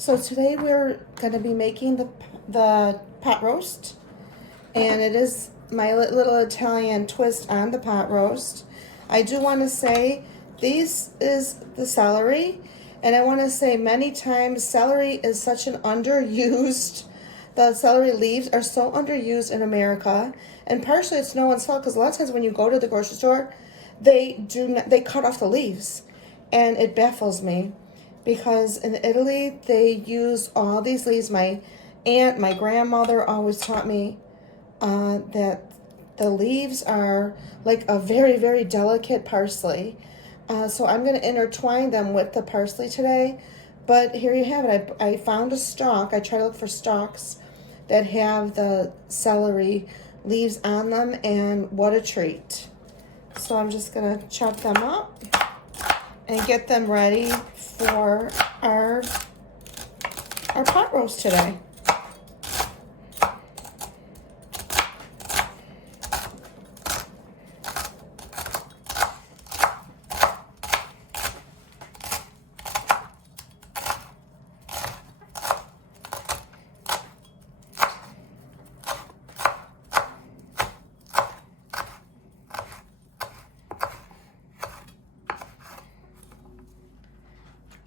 So today we're going to be making the pot roast, and it is my little Italian twist on the pot roast. I do want to say this is the celery, and I want to say many times celery is such an underused, the celery leaves are so underused in America, and partially it's no one's fault because a lot of times when you go to the grocery store, they cut off the leaves, and it baffles me. Because in Italy, they use all these leaves. My aunt, my grandmother always taught me that the leaves are like a very, very delicate parsley. So I'm going to intertwine them with the parsley today. But here you have it. I found a stalk. I try to look for stalks that have the celery leaves on them, and what a treat. So I'm just going to chop them up and get them ready for our pot roast today.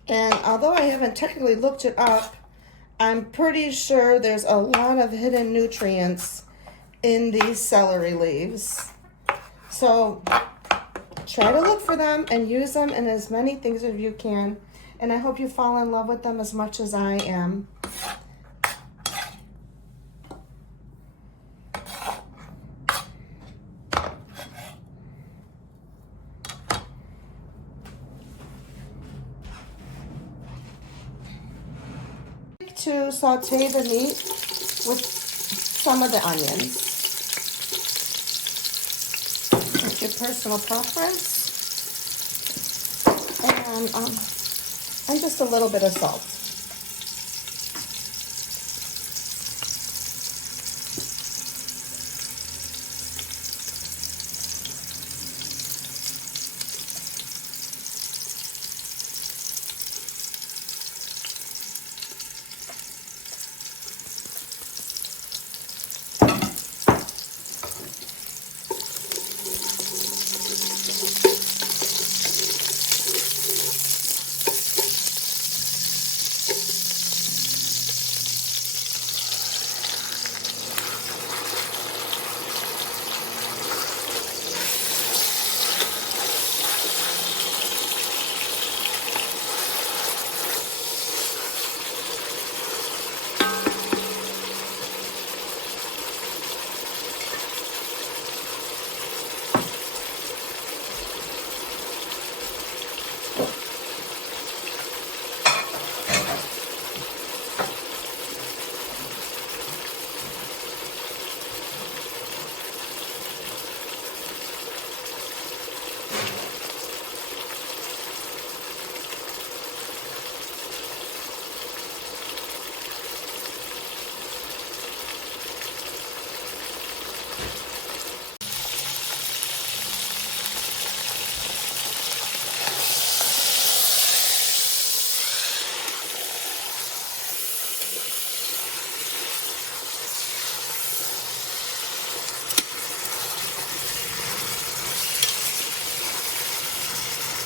And although I haven't technically looked it up, I'm pretty sure there's a lot of hidden nutrients in these celery leaves. So try to look for them and use them in as many things as you can. And I hope you fall in love with them as much as I am. To saute the meat with some of the onions. That's your personal preference. And just a little bit of salt.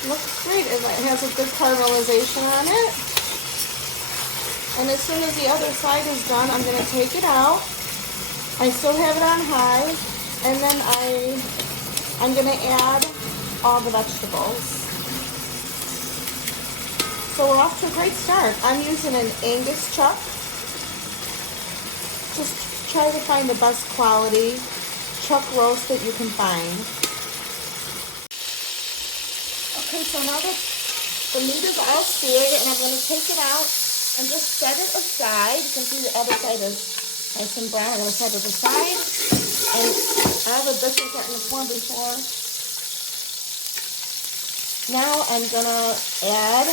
Looks great. It has a good caramelization on it. And as soon as the other side is done, I'm going to take it out. I still have it on high. And then I'm going to add all the vegetables. So we're off to a great start. I'm using an Angus chuck. Just try to find the best quality chuck roast that you can find. Okay, so now that the meat is all seared, and I'm going to take it out and just set it aside. You can see the other side is nice and brown. I'm going to set it aside. And all the bits are starting to form before. Now I'm going to add,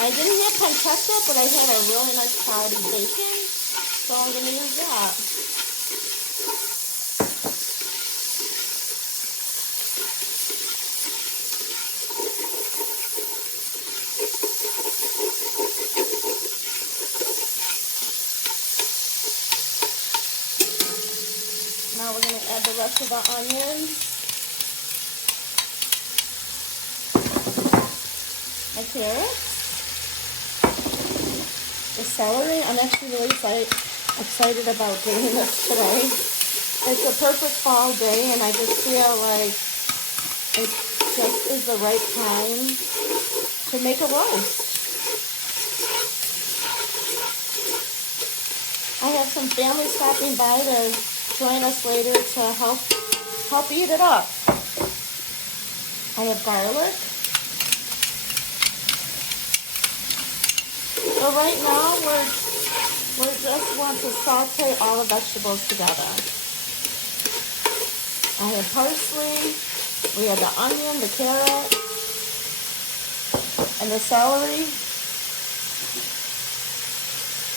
I didn't have pancetta, but I had a really nice quality bacon, so I'm going to use that. Now we're going to add the rest of the onions, my carrots, the celery. I'm actually really excited about doing this today. It's a perfect fall day, and I just feel like it just is the right time to make a roast. I have some family stopping by to join us later to help eat it up. I have garlic. So right now we just want to saute all the vegetables together. I have parsley. We have the onion, the carrot, and the celery.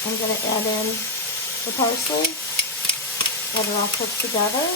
I'm going to add in the parsley. Let it all cook together.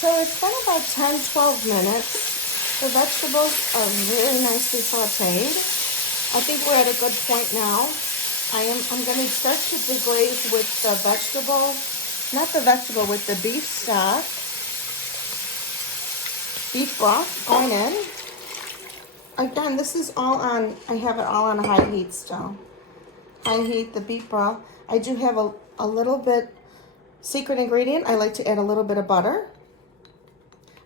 So it's been about 10-12 minutes. The vegetables are very nicely sauteed. I think we're at a good point now. I'm going to start to deglaze with the with the beef stock. Beef broth going in. Again, this is all on, I have it all on high heat still. High heat, the beef broth. I do have a little bit secret ingredient. I like to add a little bit of butter.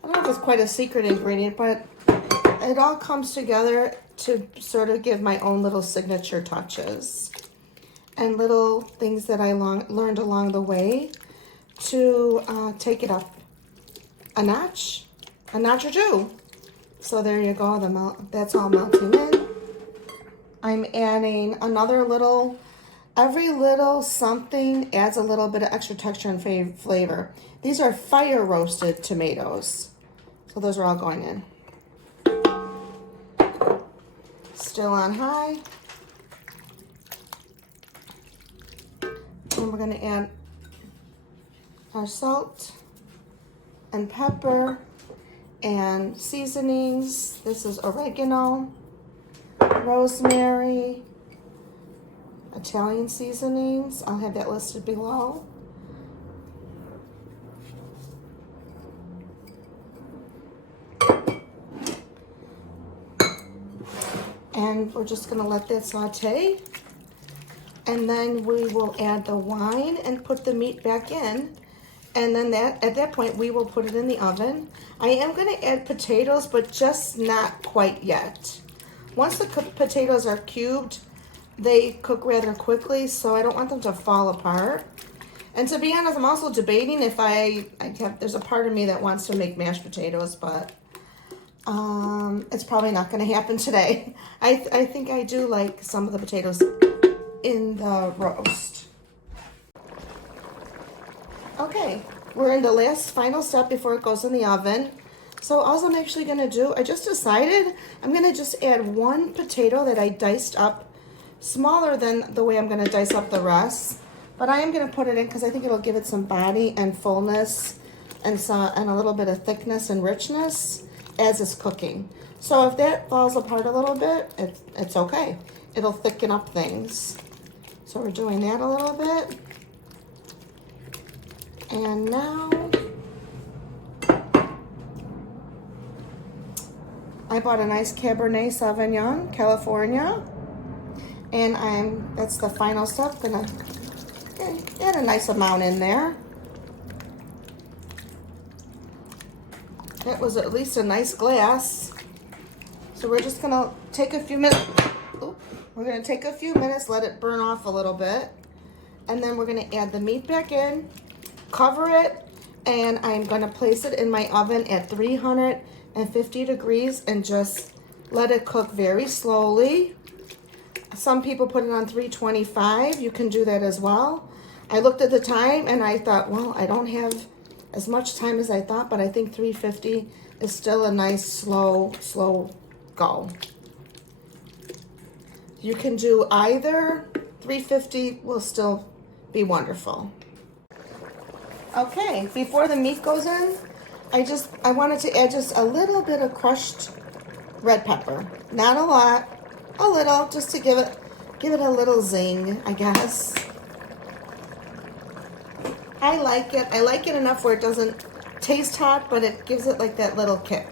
I don't know if it's quite a secret ingredient, but it all comes together to sort of give my own little signature touches and little things that I learned along the way to take it up a notch or two. So there you go, that's all melting in. I'm adding another little, every little something adds a little bit of extra texture and flavor. These are fire roasted tomatoes. So those are all going in. Still on high. And we're going to add our salt and pepper and seasonings. This is oregano, rosemary, Italian seasonings. I'll have that listed below. And we're just gonna let that saute. And then we will add the wine and put the meat back in. And then at that point, we will put it in the oven. I am gonna add potatoes, but just not quite yet. Once the potatoes are cubed, they cook rather quickly, so I don't want them to fall apart. And to be honest, I'm also debating if there's a part of me that wants to make mashed potatoes, but it's probably not going to happen today. I think I do like some of the potatoes in the roast. Okay, we're in the last final step before it goes in the oven. So all I'm actually going to do, I just decided I'm going to just add one potato that I diced up smaller than the way I'm going to dice up the rest. But I am going to put it in because I think it'll give it some body and fullness and a little bit of thickness and richness as it's cooking. So if that falls apart a little bit, it's okay. It'll thicken up things. So we're doing that a little bit. And now I bought a nice Cabernet Sauvignon, California. And that's the final step. Gonna add a nice amount in there. That was at least a nice glass. So we're just gonna take a few minutes Oop. We're gonna take a few minutes, let it burn off a little bit. And then we're gonna add the meat back in, cover it, and I'm gonna place it in my oven at 350 degrees and just let it cook very slowly. Some people put it on 325. You can do that as well. I looked at the time and I thought, well, I don't have as much time as I thought, but I think 350 is still a nice slow go. You can do either. 350 will still be wonderful. Okay, before the meat goes in, I wanted to add just a little bit of crushed red pepper. Not a lot, a little, just to give it a little zing, I guess. I like it. I like it enough where it doesn't taste hot, but it gives it like that little kick.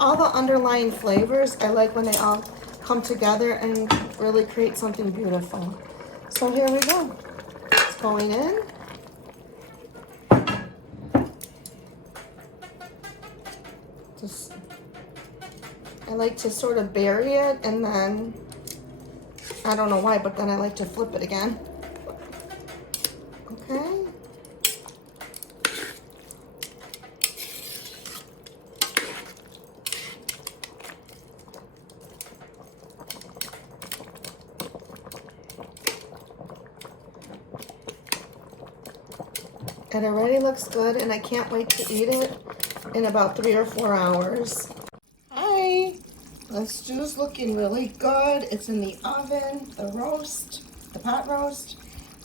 All the underlying flavors, I like when they all come together and really create something beautiful. So here we go. It's going in. I like to sort of bury it and then, I don't know why, but then I like to flip it again. Okay. It already looks good and I can't wait to eat it in about 3 or 4 hours. Hi, the stew's looking really good. It's in the oven, the pot roast.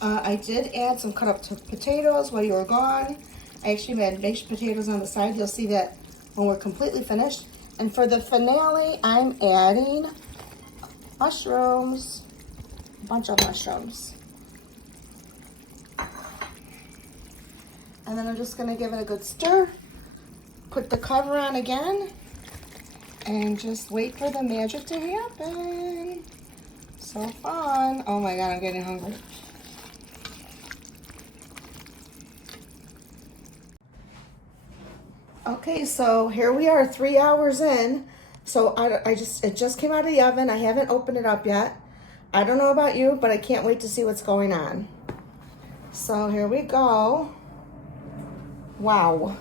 I did add some cut up potatoes while you were gone. I actually made mashed potatoes on the side. You'll see that when we're completely finished. And for the finale, I'm adding mushrooms, a bunch of mushrooms. And then I'm just gonna give it a good stir, put the cover on again, and just wait for the magic to happen. So fun. Oh my God, I'm getting hungry. Okay, so here we are 3 hours in. So it just came out of the oven. I haven't opened it up yet. I don't know about you, but I can't wait to see what's going on. So here we go. Wow.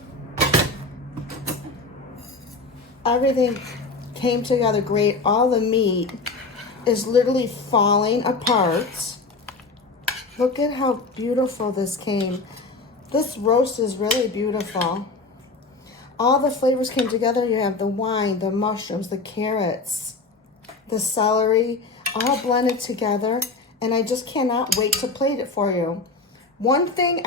Everything came together great. All the meat is literally falling apart. Look at how beautiful this came. This roast is really beautiful. All the flavors came together. You have the wine, the mushrooms, the carrots, the celery, all blended together. And I just cannot wait to plate it for you. One thing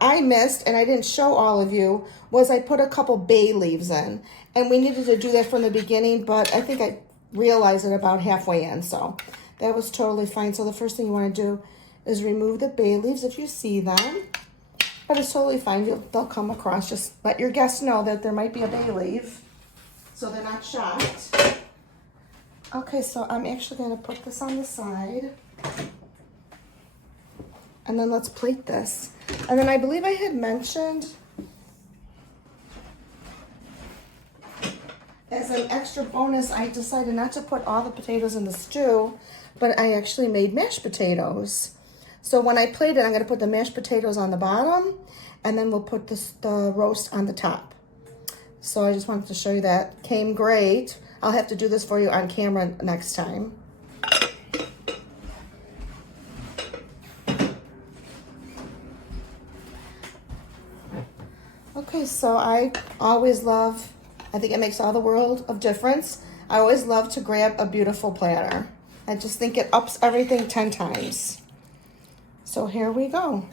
I missed, and I didn't show all of you, was I put a couple bay leaves in. And we needed to do that from the beginning, but I think I realized it about halfway in, so that was totally fine. So the first thing you want to do is remove the bay leaves if you see them. But it's totally fine. They'll come across. Just let your guests know that there might be a bay leaf so they're not shocked. Okay, so I'm actually going to put this on the side. And then let's plate this. And then I believe I had mentioned, as an extra bonus, I decided not to put all the potatoes in the stew, but I actually made mashed potatoes. So when I plate it, I'm going to put the mashed potatoes on the bottom, and then we'll put the roast on the top. So I just wanted to show you that. Came great. I'll have to do this for you on camera next time. Okay, so I think it makes all the world of difference. I always love to grab a beautiful platter. I just think it ups everything 10 times. So here we go.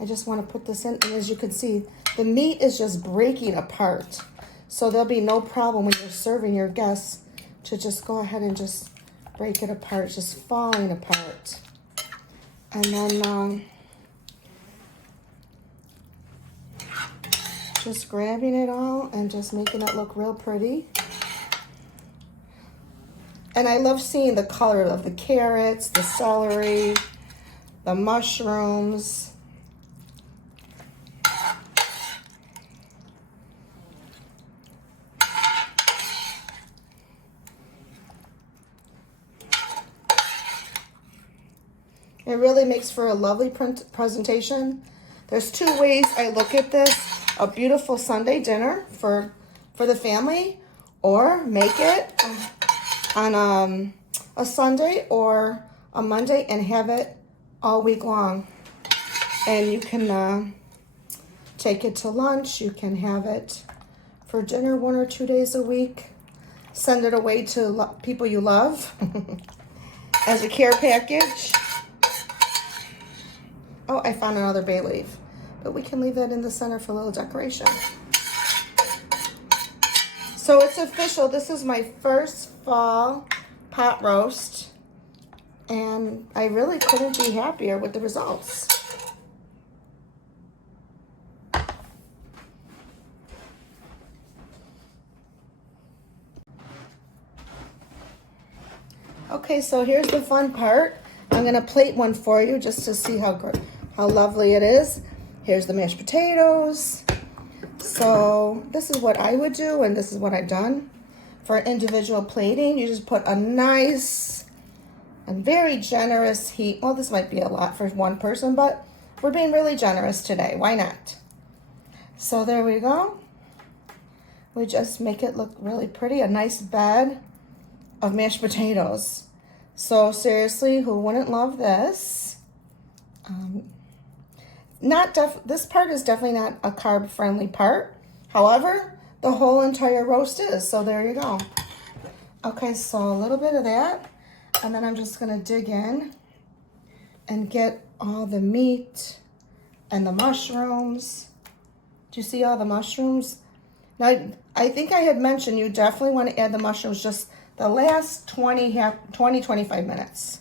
I just want to put this in, and as you can see, the meat is just breaking apart. So there'll be no problem when you're serving your guests to just go ahead and just break it apart, just falling apart. And then just grabbing it all and just making it look real pretty. And I love seeing the color of the carrots, the celery, the mushrooms. It really makes for a lovely presentation. There's two ways I look at this. A beautiful Sunday dinner for the family, or make it on a Sunday or a Monday and have it all week long. And you can take it to lunch. You can have it for dinner 1 or 2 days a week. Send it away to people you love as a care package. Oh, I found another bay leaf, but we can leave that in the center for a little decoration. So it's official. This is my first fall pot roast, and I really couldn't be happier with the results. Okay, so here's the fun part. I'm gonna plate one for you just to see how lovely it is. Here's the mashed potatoes. So this is what I would do, and this is what I've done. For individual plating, you just put a nice and very generous heat. Well, this might be a lot for one person, but we're being really generous today. Why not? So there we go. We just make it look really pretty, a nice bed of mashed potatoes. So seriously, who wouldn't love this? This part is definitely not a carb-friendly part. However, the whole entire roast is. So there you go. Okay, so a little bit of that, and then I'm just gonna dig in and get all the meat and the mushrooms. Do you see all the mushrooms? Now, I think I had mentioned you definitely want to add the mushrooms just the last 25 minutes.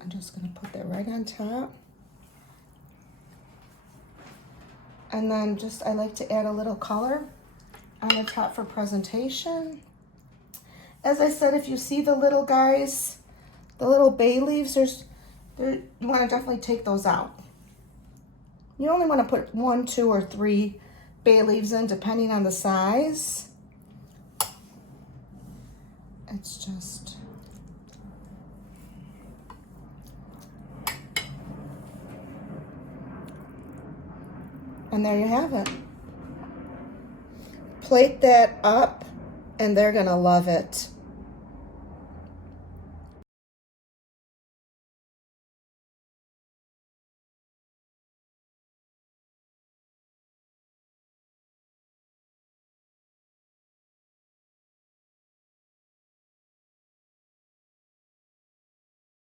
I'm just going to put that right on top. And then I like to add a little color on the top for presentation. As I said, if you see the little guys, the little bay leaves, you want to definitely take those out. You only want to put 1, 2, or 3 bay leaves in, depending on the size. It's just... And there you have it. Plate that up, and they're gonna love it.